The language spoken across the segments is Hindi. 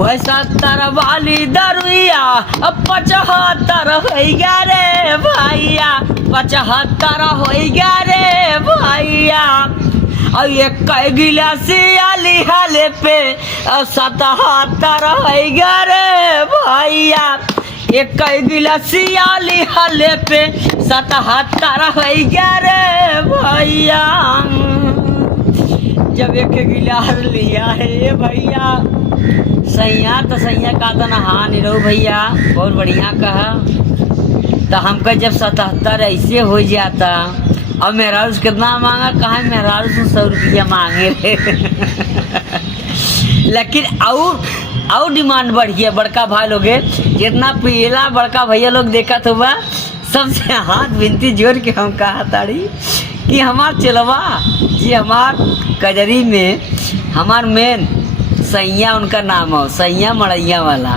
वह 70 वाली दरुइया 75 हो गया रे भैया 75 हो गया रे भैया और एक गिलासिया लिहाले पे 77 हो गया रे भैया एक गिलासिया लिहाले पे 77 हो गया रे भैया जब एक गिलास लिया है भैया सैया तो सैया का तो नहा नहीं रहो भैया बहुत बढ़िया कहा तो हमका जब 77 ऐसे हो जाता और मेरा उस कितना मांगा कहा मेरा उस 100 रुपया मांगे रे लेकिन और डिमांड बढ़ गया बड़का भाई लोग जितना पीला बड़का भैया लोग देखा तो वह सबसे हाथ विनती जोड़ के हम कहा ताड़ी कि हमार चलवा जी हमार कजरी में हमार मेन सैया उनका नाम हो सैया मड़ैया वाला।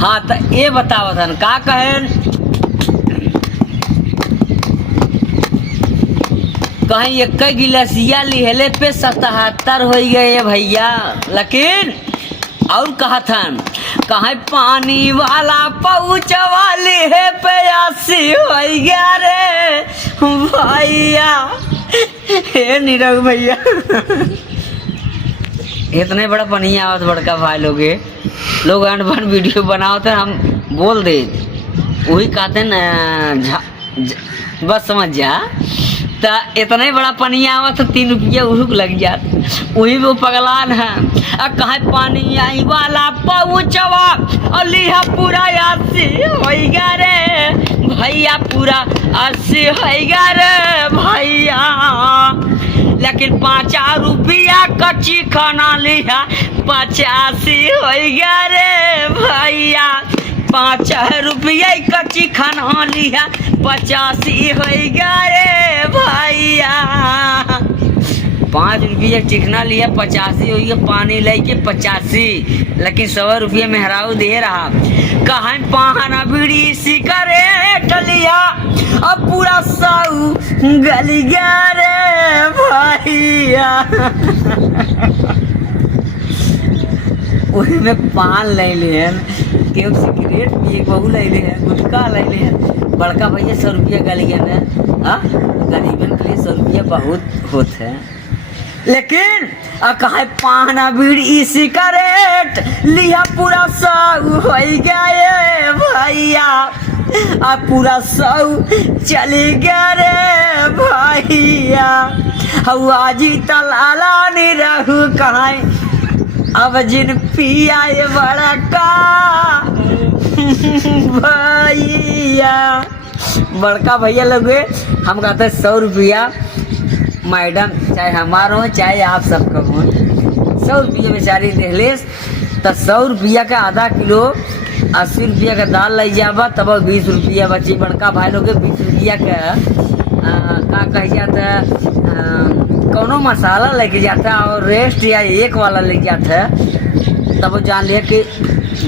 हाँ तो ये बताओ थन का कहें कहीं एक गिलासिया लिहले पे 77 हो गए भैया लेकिन और कहा थन कहीं पानी वाला पहुँच वाली है पे 80 हो गया रे भैया हे नीरव भैया इतने बड़ा पनिया आवत बड़का भाई लोग अनबन वीडियो बनाओ तो हम बोल दे वही कहते न बस समझ जा तो इतने बड़ा पनिया आवत तो 3 रुपया उहुक लग जात वही वो पगलान है कहे पानी आई वाला पहुँचवा और लिहा पूरा 80 हो गया रे भैया पूरा 80 हो गया रे भैया लेकिन 5 रुपया कच्ची खाना लिया 85 हो गया रे भैया 5 रुपया कच्ची खाना लिया 85 हो गया रे भैया 5 रुपया चिकना लिया 85 हो गया पानी लेके 85 लेकिन 100 रुपया मेहराऊ दे रहा कहाँ पहाना बीड़ी सिगरेट लिया अब पूरा 100 गल गया रे भैया वही में पान ले लियन केहू सिगरेट पिए बहु ले लियन गुटखा ले लियन बड़का भैया 100 रुपया गल गया ना हाँ गरीबन के लिए 100 रुपया बहुत होते हैं लेकिन कहे पाना बीड़ी सिगरेट लिया पूरा 100 हो गया ये भैया अब पूरा 100 चली गया रे भैया हवा जी तलाला नहीं रहू कहीं अब जिन पिया ये बड़ा का भैया बड़का भैया लोग हम कहते 100 रुपया मैडम चाहे हमारा हो चाहे आप सबका हो 100 रुपया बेचारी देख ले तो 100 रुपया का आधा किलो 80 रुपया का दाल ले जाबा तब 20 रुपया बची बड़का भाई लोग 20 रुपया का कह जाता कोनो मसाला लेके जाता और रेस्ट या एक वाला लेके जाता तब जान लिया कि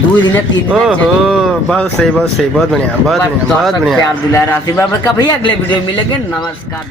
2 दिन 3 दिन बहुत सही बहुत बढ़िया बहुत बढ़िया प्यार दिला रहा थी भैया अगले वीडियो मिलेंगे नमस्कार।